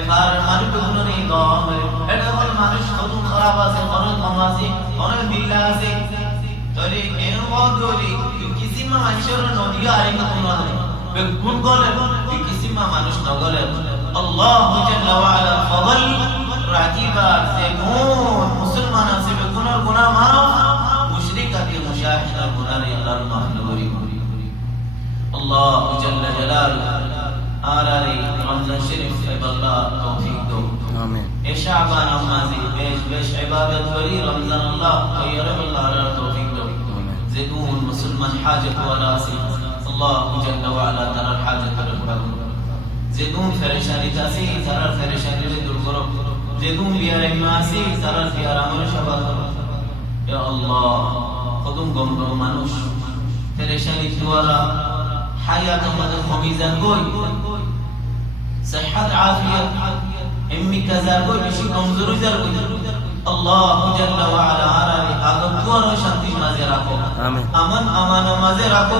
এবার মানুষ কোনো নেই দম এটা হল মানুষ কত খারাপ আছে অনেক কম আছে অনেক দিলা আছে তবে এর মধ্যে কিছু মানুষের নদী আরে কোনো নেই বেগুন গলে কিছু মানুষ নগলে আল্লাহ জাল্লা ওয়া আলা ফদল রাজিবা যেমন মুসলমান আছে বেগুনের গুনাহ মাফ মুশরিক আছে মুশাহিদের গুনাহ আল্লাহর মাফ করি আল্লাহ জাল্লা জালালু আরারে রমজান শরীফ আল্লাহ তৌফিক দাও আমিন এ শাবান আমাজি বেশ ইবাদত করি রমজান আল্লাহ খায়র আল্লাহ আরার তৌফিক দাও আমিন যেগুন মুসলমান হাজত ওয়ালা আছে আল্লাহ জাল্লা ওয়া আলা তাআলার হাজত রাখো যেগুন ফেরেশানি আছে তারার ফেরেশানি দূর করো যেগুন বিয়ারে মাসি তারার বিয়ার আমল সবাব করো ইয়া আল্লাহ কদম গমর মানুষ ফেরেশানি দ্বারা হায়াত আমাদের খমিজান কই صحت عافیت امی کزار کوئی بشی کمزوری زر کوئی اللہ جل وعلا علی آدم دور شانتی مازی رکھو امن امان مازی رکھو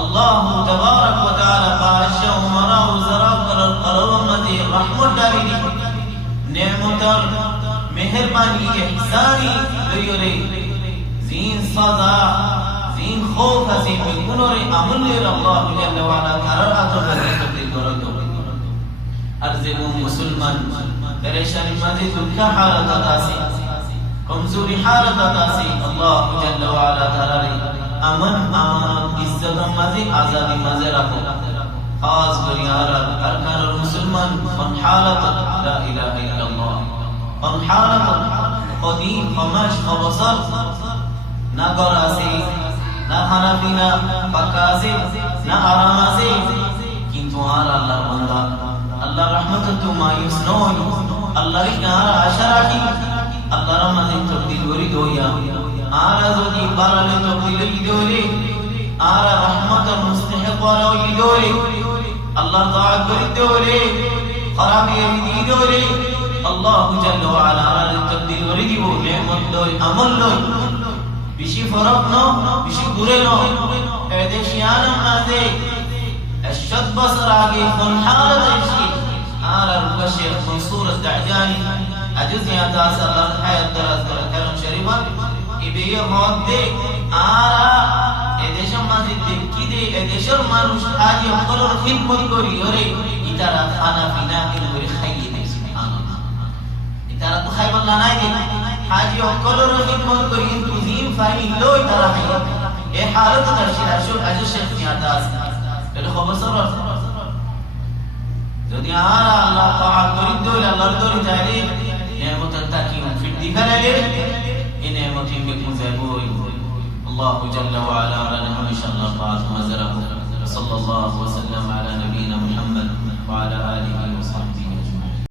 اللہ تبارک و تعالی پاشا عمرہ وزراء قرار امتی رحمت ڈالی نعمتر مہربانی احسانی لیوری زین صدا زین خوف حسین بکنور عمل لیر اللہ جل وعلا قرار آتو بزین تبدیل کرو আর যেমন মুসলমান পেরেশানি মাঝে দুঃখ হালত আছে কমজোরি হালত আছে আল্লাহ জাল্লা ওয়া আলা তাআলা আমন আমানত ইজ্জত মাঝে আজাদি মাঝে রাখো খাস করে আরকান মুসলমান কোন হালত লা ইলাহা ইল্লাল্লাহ কোন হালত কদিম খমাশ খবসর না ঘর আছে না খানা পিনা পাকা আছে না আরাম আছে কিন্তু আর আল্লাহর বান্দা আল্লাহ রহমত তো মায়ুস নয় আল্লাহর কারা আশা রাখি আল্লাহর আমাদের তকদির করি দইয়া আর যদি পারালে তকদির দিওরে আর রহমতের মুস্তাহিক ওয়ালা দিওরে আল্লাহর তাআত করি দিওরে খারাপি দিওরে আল্লাহ জাল্লা ওয়া আলা আর তকদির করি দিব নেমত লই আমল লই বেশি ফরক না বেশি দূরে না এদে শিয়ানা মাঝে الشد بصر آگے کن حالت عشقی آرہ رکا شیخ منصور الدعجانی اجزیات آسا لرد حیات دراز کرم شریفہ ایبئیر موت دے آرہ ایدیشم مازی دکی دے ایدیشر مانوش آجی اقلور خدمت کری یوری ایتارا خانا فینا انوری خیلی دے سبحان اللہ ایتارا تو خیب اللہ نائی دے آجی اقلور خدمت کری انتو زین فائل لو ایتارا خیلی اے حالت درشید اشور اجو شیخ نیات آسا এটা খবর সরল যদি আর আল্লাহ তাআলা তরিদ দইলে আল্লাহর তরিদ যাইলে নিয়ামতের তাকিম ফিট দিখালে এই নিয়ামত ইমবে মুজাবুই আল্লাহু জাল্লা ওয়া আলা আলানা ইনশাআল্লাহ ফাত মাযরাহু সাল্লাল্লাহু ওয়া সাল্লাম আলা নবিয়িনা মুহাম্মদ ওয়া আলা আলিহি ওয়া সাহবিহি